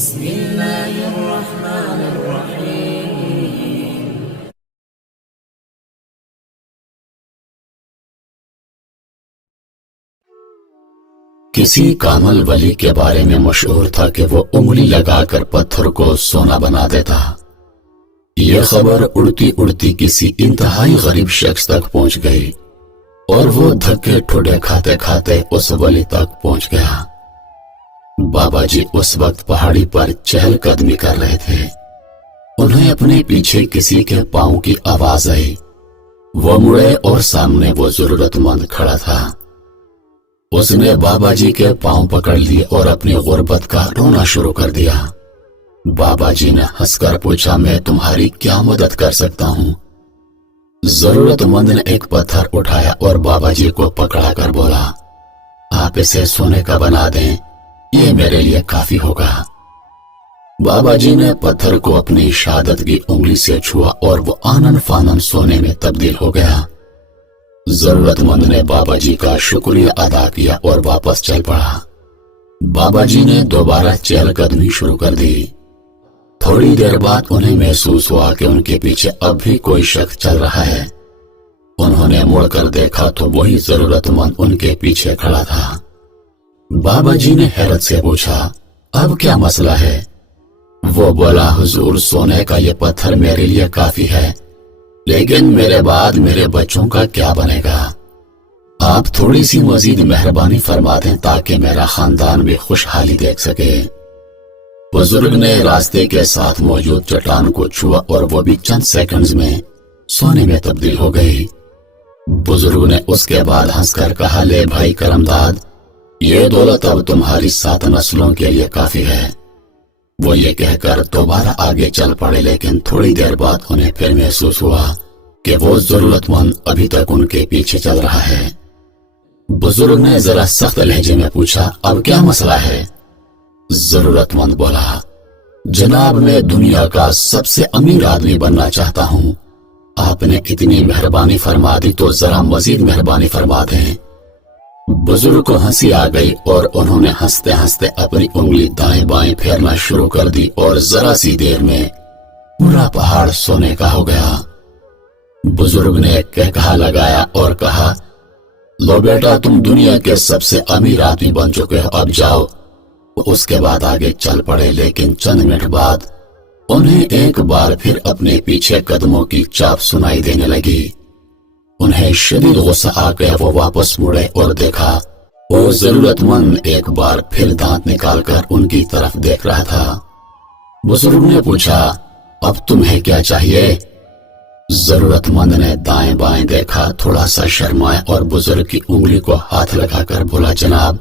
بسم الله الرحمن الرحيم. کسی کامل ولی کے بارے میں مشہور تھا کہ وہ انگلی لگا کر پتھر کو سونا بنا دیتا۔ یہ خبر اڑتی اڑتی کسی انتہائی غریب شخص تک پہنچ گئی اور وہ دھکے ٹھوڑے کھاتے کھاتے اس ولی تک پہنچ گیا۔ بابا جی اس وقت پہاڑی پر چہل قدمی کر رہے تھے۔ انہیں اپنے پیچھے کسی کے پاؤں کی آواز آئی۔ وہ مڑے اور سامنے وہ ضرورت مند کھڑا تھا۔ اس نے بابا جی کے پاؤں پکڑ لیے اور اپنی غربت کا رونا شروع کر دیا۔ بابا جی نے ہنس کر پوچھا، میں تمہاری کیا مدد کر سکتا ہوں؟ ضرورت مند نے ایک پتھر اٹھایا اور بابا جی کو پکڑا کر بولا، آپ اسے سونے کا بنا دیں، یہ میرے لیے کافی ہوگا۔ بابا جی نے پتھر کو اپنی شہادت کی انگلی سے چھوا اور وہ آنن فانن سونے میں تبدیل ہو گیا۔ ضرورت مند نے بابا جی کا شکریہ ادا کیا اور واپس چل پڑا۔ بابا جی نے دوبارہ چہل قدمی شروع کر دی۔ تھوڑی دیر بعد انہیں محسوس ہوا کہ ان کے پیچھے اب بھی کوئی شخص چل رہا ہے۔ انہوں نے مڑ کر دیکھا تو وہی ضرورت مند ان کے پیچھے کھڑا تھا۔ بابا جی نے حیرت سے پوچھا، اب کیا مسئلہ ہے؟ وہ بولا، حضور، سونے کا یہ پتھر میرے لیے کافی ہے، لیکن میرے بعد میرے بچوں کا کیا بنے گا؟ آپ تھوڑی سی مزید مہربانی فرما دیں تاکہ میرا خاندان بھی خوشحالی دیکھ سکے۔ بزرگ نے راستے کے ساتھ موجود چٹان کو چھوا اور وہ بھی چند سیکنڈز میں سونے میں تبدیل ہو گئی۔ بزرگ نے اس کے بعد ہنس کر کہا، لے بھائی کرمداد، یہ دولت اب تمہاری 7 نسلوں کے لیے کافی ہے۔ وہ یہ کہہ کر دوبارہ آگے چل پڑے، لیکن تھوڑی دیر بعد انہیں پھر محسوس ہوا کہ وہ ضرورت مند ابھی تک ان کے پیچھے چل رہا ہے۔ بزرگ نے ذرا سخت لہجے میں پوچھا، اب کیا مسئلہ ہے؟ ضرورت مند بولا، جناب، میں دنیا کا سب سے امیر آدمی بننا چاہتا ہوں۔ آپ نے اتنی مہربانی فرما دی تو ذرا مزید مہربانی فرما دیں۔ بزرگ کو ہنسی آ گئی اور انہوں نے ہنستے ہنستے اپنی انگلی دائیں بائیں پھیرنا شروع کر دی اور ذرا سی دیر میں پورا پہاڑ سونے کا ہو گیا۔ بزرگ نے ایک کہا لگایا اور کہا، لو بیٹا، تم دنیا کے سب سے امیر آدمی بن چکے ہو، اب جاؤ۔ اس کے بعد آگے چل پڑے، لیکن چند منٹ بعد انہیں ایک بار پھر اپنے پیچھے قدموں کی چاپ سنائی دینے لگی۔ انہیں شدید غصہ آ گیا۔ وہ واپس مڑے اور دیکھا وہ ضرورت مند ایک بار پھر دانت نکال کر ان کی طرف دیکھ رہا تھا۔ بزرگ نے پوچھا، اب تمہیں کیا چاہیے؟ ضرورت مند نے دائیں بائیں دیکھا، تھوڑا سا شرمایا اور بزرگ کی انگلی کو ہاتھ لگا کر بولا، جناب،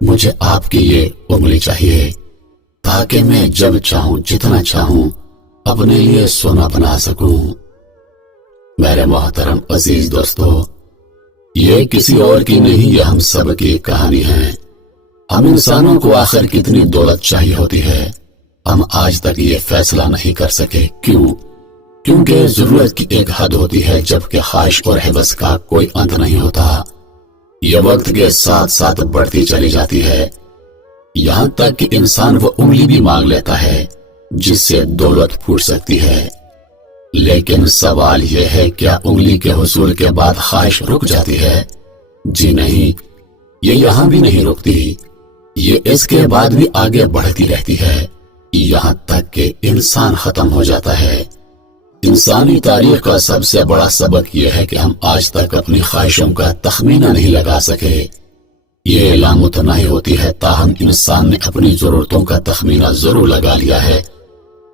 مجھے آپ کی یہ انگلی چاہیے تاکہ میں جب چاہوں جتنا چاہوں اپنے لیے سونا بنا سکوں۔ میرے محترم عزیز دوستو، یہ کسی اور کی نہیں، یہ ہم سب کی کہانی ہے۔ ہم انسانوں کو آخر کتنی دولت چاہیے ہوتی ہے، ہم آج تک یہ فیصلہ نہیں کر سکے۔ کیوں؟ کیونکہ ضرورت کی ایک حد ہوتی ہے، جبکہ خواہش اور حوث کا کوئی انت نہیں ہوتا۔ یہ وقت کے ساتھ ساتھ بڑھتی چلی جاتی ہے، یہاں تک کہ انسان وہ انگلی بھی مانگ لیتا ہے جس سے دولت پھوٹ سکتی ہے۔ لیکن سوال یہ ہے، کیا انگلی کے حصول کے بعد خواہش رک جاتی ہے؟ جی نہیں، یہ یہاں بھی نہیں رکتی، یہ اس کے بعد بھی آگے بڑھتی رہتی ہے، یہاں تک کہ انسان ختم ہو جاتا ہے۔ انسانی تاریخ کا سب سے بڑا سبق یہ ہے کہ ہم آج تک اپنی خواہشوں کا تخمینہ نہیں لگا سکے۔ یہ لامتناہی ہوتی ہے، تاہم انسان نے اپنی ضرورتوں کا تخمینہ ضرور لگا لیا ہے،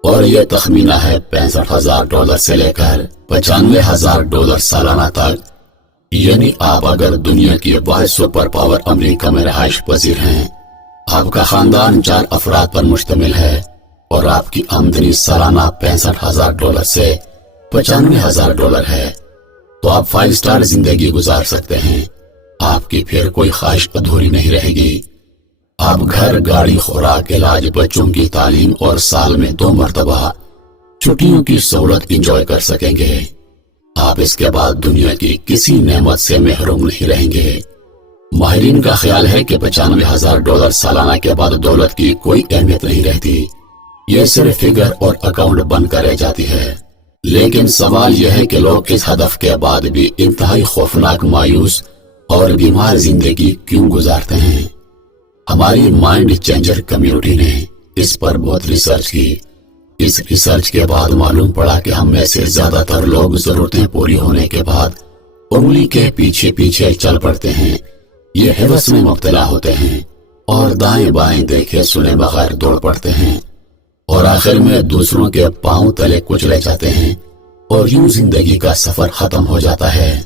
اور یہ تخمینہ ہے $65,000 سے لے کر $95,000 سالانہ تک۔ یعنی آپ اگر دنیا کی واحد سپر پاور امریکہ میں رہائش پذیر ہیں، آپ کا خاندان 4 افراد پر مشتمل ہے، اور آپ کی آمدنی سالانہ $65,000 سے $95,000 ہے، تو آپ 5 سٹار زندگی گزار سکتے ہیں۔ آپ کی پھر کوئی خواہش ادھوری نہیں رہے گی۔ آپ گھر، گاڑی، خوراک، علاج، بچوں کی تعلیم اور سال میں 2 مرتبہ چھٹیوں کی سہولت انجوائے کر سکیں گے۔ آپ اس کے بعد دنیا کی کسی نعمت سے محروم نہیں رہیں گے۔ ماہرین کا خیال ہے کہ $95,000 سالانہ کے بعد دولت کی کوئی اہمیت نہیں رہتی، یہ صرف فگر اور اکاؤنٹ بن کر رہ جاتی ہے۔ لیکن سوال یہ ہے کہ لوگ اس ہدف کے بعد بھی انتہائی خوفناک، مایوس اور بیمار زندگی کیوں گزارتے ہیں؟ ہماری مائنڈ چینجر کمیونٹی نے اس پر بہت ریسرچ کی۔ اس ریسرچ کے بعد معلوم پڑا کہ ہم میں سے زیادہ تر لوگ ضرورتیں پوری ہونے کے بعد انگلی کے پیچھے پیچھے چل پڑتے ہیں، یہ ہوس میں مبتلا ہوتے ہیں اور دائیں بائیں دیکھے سنے بغیر دوڑ پڑتے ہیں، اور آخر میں دوسروں کے پاؤں تلے کچلے جاتے ہیں، اور یوں زندگی کا سفر ختم ہو جاتا ہے۔